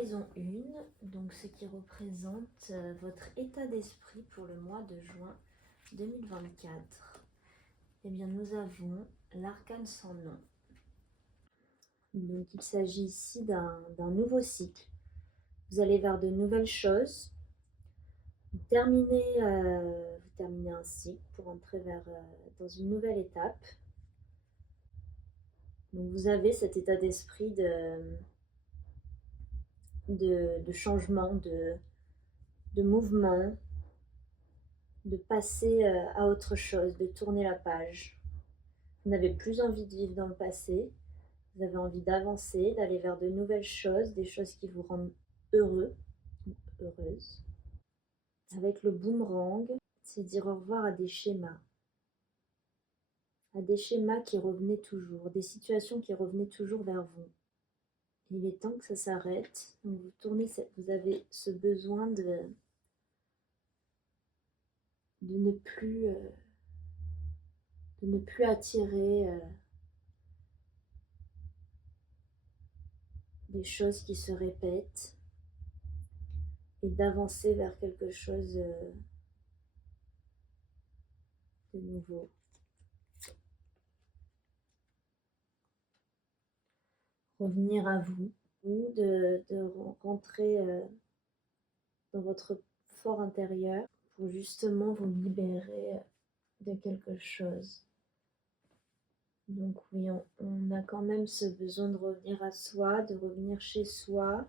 maison 1, donc ce qui représente votre état d'esprit pour le mois de juin 2024. Eh bien, nous avons l'arcane sans nom. Donc, il s'agit ici d'un nouveau cycle. Vous allez vers de nouvelles choses. Vous terminez un cycle pour entrer dans une nouvelle étape. Donc, vous avez cet état d'esprit de changement, de mouvement, de passer à autre chose, de tourner la page. Vous n'avez plus envie de vivre dans le passé, vous avez envie d'avancer, d'aller vers de nouvelles choses, des choses qui vous rendent heureux ou heureuse. Avec le boomerang, c'est dire au revoir à des schémas qui revenaient toujours, des situations qui revenaient toujours vers vous. Il est temps que ça s'arrête, donc vous avez ce besoin de ne plus attirer des choses qui se répètent et d'avancer vers quelque chose de nouveau. Revenir à vous, ou de rentrer dans votre fort intérieur pour justement vous libérer de quelque chose. Donc oui, on a quand même ce besoin de revenir à soi, de revenir chez soi,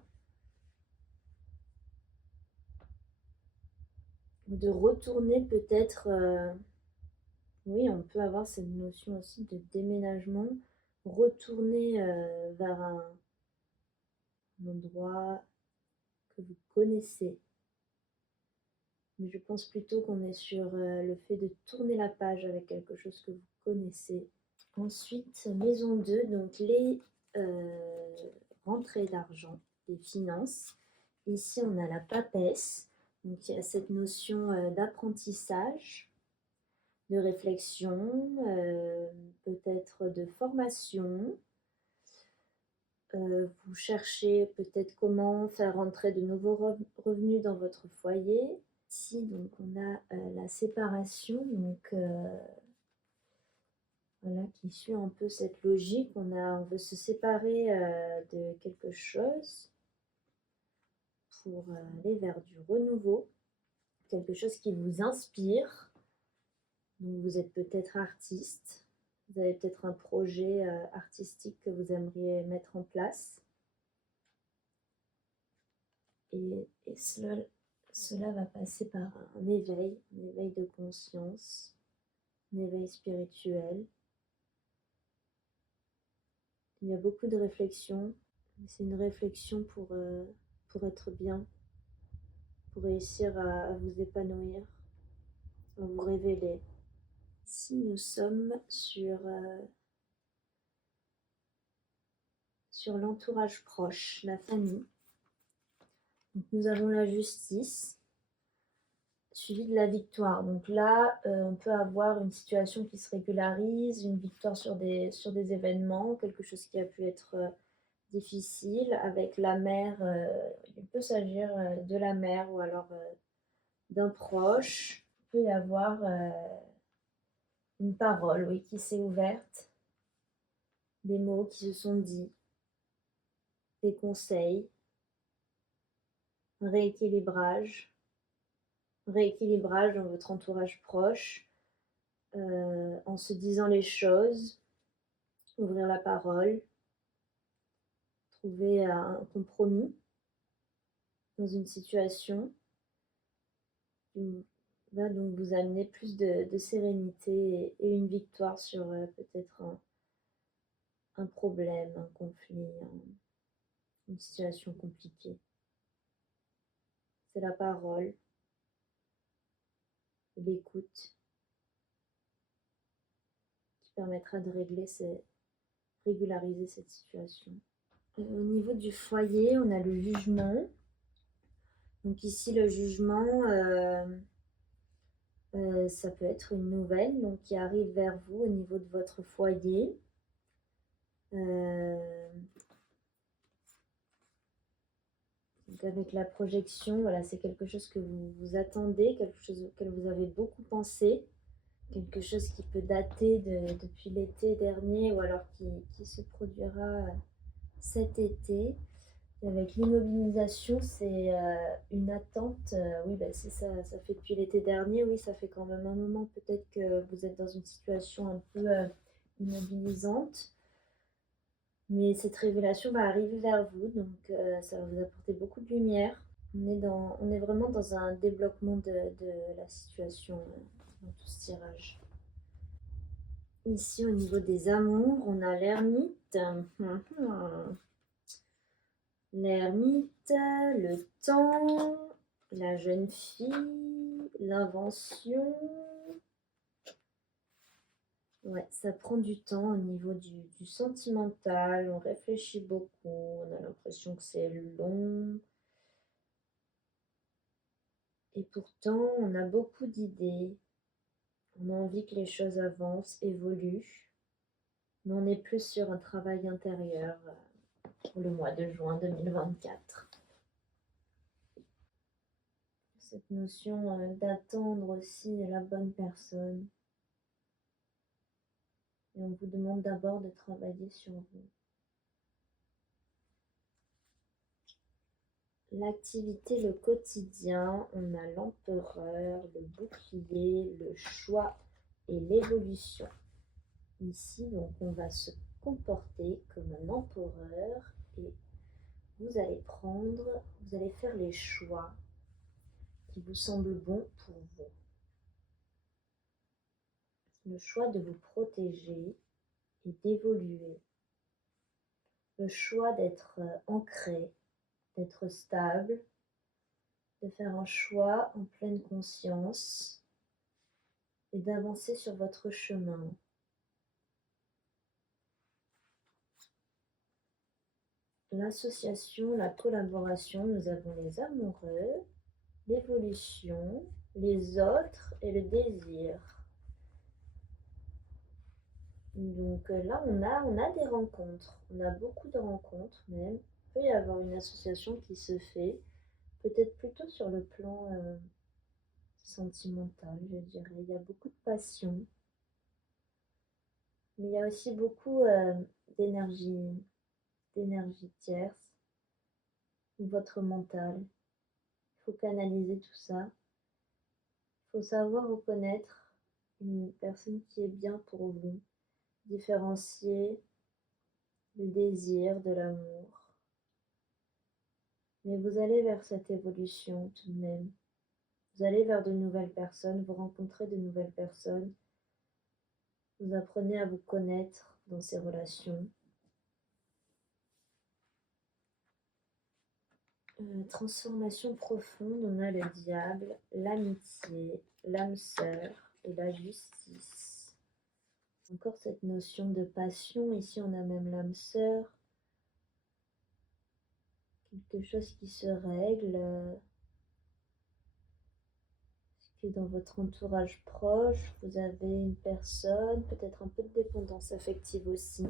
de retourner peut-être, oui, on peut avoir cette notion aussi de déménagement, retourner vers un endroit que vous connaissez. Mais je pense plutôt qu'on est sur le fait de tourner la page avec quelque chose que vous connaissez. Ensuite, maison 2, donc les rentrées d'argent, des finances. Ici, on a la papesse. Donc, il y a cette notion d'apprentissage, de réflexion, peut-être de formation. Vous cherchez peut-être comment faire rentrer de nouveaux revenus dans votre foyer. Ici, donc, on a la séparation, donc voilà, qui suit un peu cette logique. On veut se séparer de quelque chose pour aller vers du renouveau, quelque chose qui vous inspire. Donc, vous êtes peut-être artiste, vous avez peut-être un projet artistique que vous aimeriez mettre en place. Et cela va passer par un éveil de conscience, un éveil spirituel. Il y a beaucoup de réflexions. C'est une réflexion pour être bien, pour réussir à vous épanouir, à vous révéler. Ici, nous sommes sur l'entourage proche, la famille. Donc, nous avons la justice, suivie de la victoire. Donc là, on peut avoir une situation qui se régularise, une victoire sur des événements, quelque chose qui a pu être difficile. Avec la mère, il peut s'agir de la mère ou alors d'un proche. Il peut y avoir une parole, oui, qui s'est ouverte, des mots qui se sont dits, des conseils, un rééquilibrage dans votre entourage proche, en se disant les choses, ouvrir la parole, trouver un compromis dans une situation qui va donc vous amener plus de sérénité et une victoire sur peut-être un problème, un conflit, une situation compliquée. C'est la parole et l'écoute qui permettra de régulariser cette situation. Au niveau du foyer, on a le jugement. Donc ici, le jugement, ça peut être une nouvelle donc, qui arrive vers vous au niveau de votre foyer. Donc avec la projection, voilà, c'est quelque chose que vous attendez, quelque chose auquel vous avez beaucoup pensé, quelque chose qui peut dater depuis l'été dernier ou alors qui se produira cet été. Et avec l'immobilisation, c'est une attente. Oui, bah, c'est ça, ça fait depuis l'été dernier. Oui, ça fait quand même un moment peut-être que vous êtes dans une situation un peu immobilisante. Mais cette révélation va arriver vers vous, donc ça va vous apporter beaucoup de lumière. On est vraiment dans un débloquement de la situation dans tout ce tirage. Ici, au niveau des amours, on a l'ermite. L'ermite, le temps, la jeune fille, l'invention. Ouais, ça prend du temps au niveau du sentimental, on réfléchit beaucoup, on a l'impression que c'est long. Et pourtant, on a beaucoup d'idées, on a envie que les choses avancent, évoluent, mais on est plus sur un travail intérieur pour le mois de juin 2024. Cette notion d'attendre aussi la bonne personne. Et on vous demande d'abord de travailler sur vous. L'activité, le quotidien, on a l'empereur, le bouclier, le choix et l'évolution. Ici, donc, on va se comporter comme un empereur et vous allez faire les choix qui vous semblent bons pour vous. Le choix de vous protéger et d'évoluer. Le choix d'être ancré, d'être stable, de faire un choix en pleine conscience et d'avancer sur votre chemin. L'association, la collaboration, nous avons les amoureux, l'évolution, les autres et le désir. Donc là, on a des rencontres, on a beaucoup de rencontres même. Il peut y avoir une association qui se fait, peut-être plutôt sur le plan sentimental, je dirais. Il y a beaucoup de passion, mais il y a aussi beaucoup d'énergie tierce, votre mental. Il faut canaliser tout ça. Il faut savoir reconnaître une personne qui est bien pour vous, différencier le désir de l'amour. Mais vous allez vers cette évolution tout de même. Vous allez vers de nouvelles personnes, vous rencontrez de nouvelles personnes. Vous apprenez à vous connaître dans ces relations. Transformation profonde, on a le diable, l'amitié, l'âme sœur et la justice. Encore cette notion de passion, ici on a même l'âme sœur, quelque chose qui se règle, que dans votre entourage proche, vous avez une personne, peut-être un peu de dépendance affective aussi.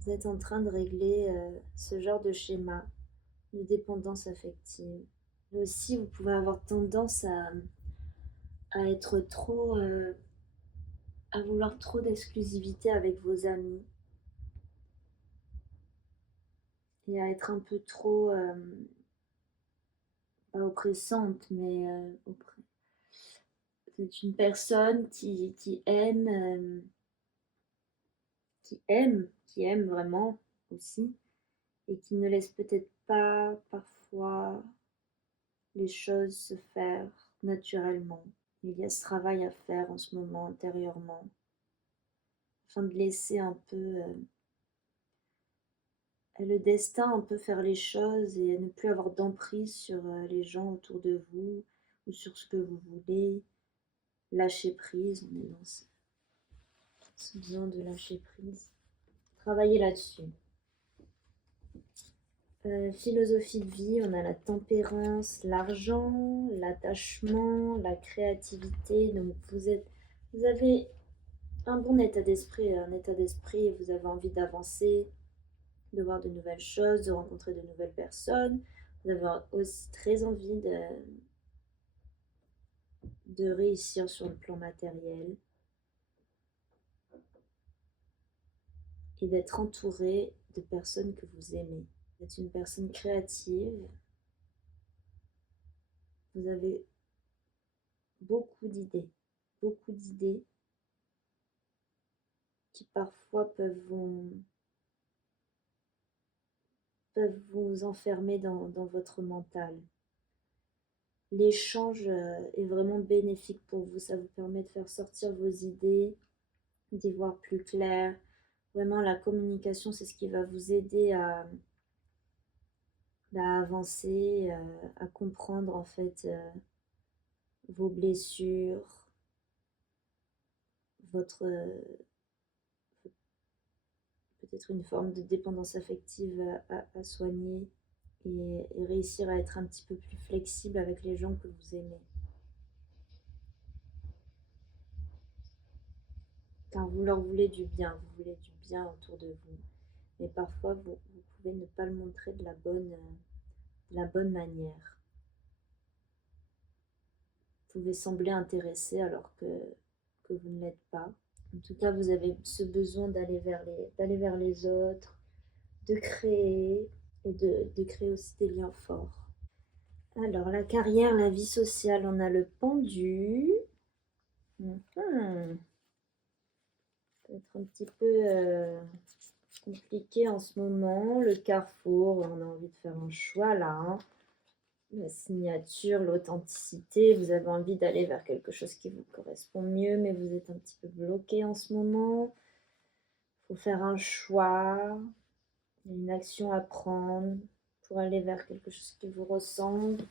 Vous êtes en train de régler ce genre de schéma de dépendance affective. Mais aussi, vous pouvez avoir tendance à être trop, à vouloir trop d'exclusivité avec vos amis et à être un peu trop, pas oppressante, mais c'est une personne qui aime, qui aime vraiment aussi, et qui ne laisse peut-être pas parfois les choses se faire naturellement. Il y a ce travail à faire en ce moment intérieurement, afin de laisser un peu le destin un peu faire les choses et ne plus avoir d'emprise sur les gens autour de vous ou sur ce que vous voulez. Lâcher prise, on est dans ce besoin de lâcher prise. Travailler là-dessus. Philosophie de vie, on a la tempérance, l'argent, l'attachement, la créativité. Donc vous avez un bon état d'esprit, vous avez envie d'avancer, de voir de nouvelles choses, de rencontrer de nouvelles personnes. Vous avez aussi très envie de réussir sur le plan matériel et d'être entouré de personnes que vous aimez. Vous êtes une personne créative, vous avez beaucoup d'idées qui parfois peuvent vous enfermer dans votre mental. L'échange est vraiment bénéfique pour vous, ça vous permet de faire sortir vos idées, d'y voir plus clair. Vraiment, la communication, c'est ce qui va vous aider à avancer, à comprendre en fait vos blessures, votre peut-être une forme de dépendance affective à soigner et réussir à être un petit peu plus flexible avec les gens que vous aimez. Car vous leur voulez du bien, vous voulez du bien autour de vous. Mais parfois, vous pouvez ne pas le montrer de la bonne manière. Vous pouvez sembler intéressé alors que vous ne l'êtes pas. En tout cas, vous avez ce besoin d'aller vers les autres, de créer et de créer aussi des liens forts. Alors, la carrière, la vie sociale, on a le pendu. Peut-être un petit peu compliqué en ce moment. Le carrefour, on a envie de faire un choix là. Hein. La signature, l'authenticité, vous avez envie d'aller vers quelque chose qui vous correspond mieux, mais vous êtes un petit peu bloqué en ce moment. Il faut faire un choix, une action à prendre pour aller vers quelque chose qui vous ressemble.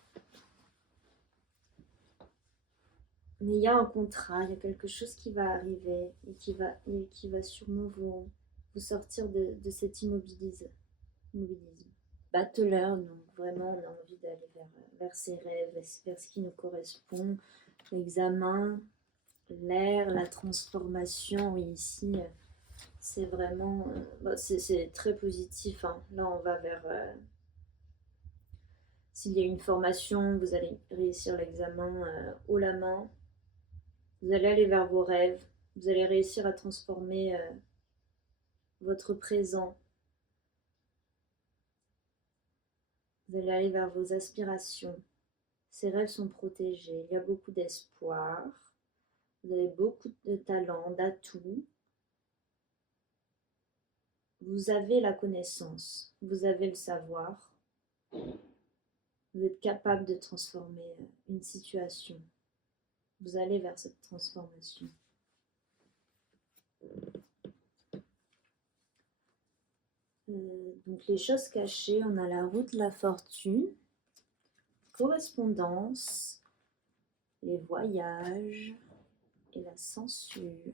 Mais il y a un contrat, il y a quelque chose qui va arriver et qui va sûrement vous sortir de cet immobilisme. Battleur, donc vraiment on a envie d'aller vers ses rêves, vers ce qui nous correspond. L'examen, l'air, la transformation, oui, ici c'est vraiment, c'est très positif. Hein. Là on va vers, s'il y a une formation, vous allez réussir l'examen haut la main. Vous allez aller vers vos rêves, vous allez réussir à transformer votre présent. Vous allez aller vers vos aspirations. Ces rêves sont protégés, il y a beaucoup d'espoir, vous avez beaucoup de talent, d'atouts. Vous avez la connaissance, vous avez le savoir. Vous êtes capable de transformer une situation. Vous allez vers cette transformation. Donc les choses cachées, on a la route de la fortune, correspondance, les voyages et la censure.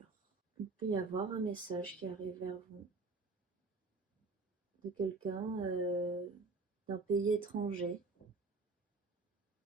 Il peut y avoir un message qui arrive vers vous de quelqu'un d'un pays étranger.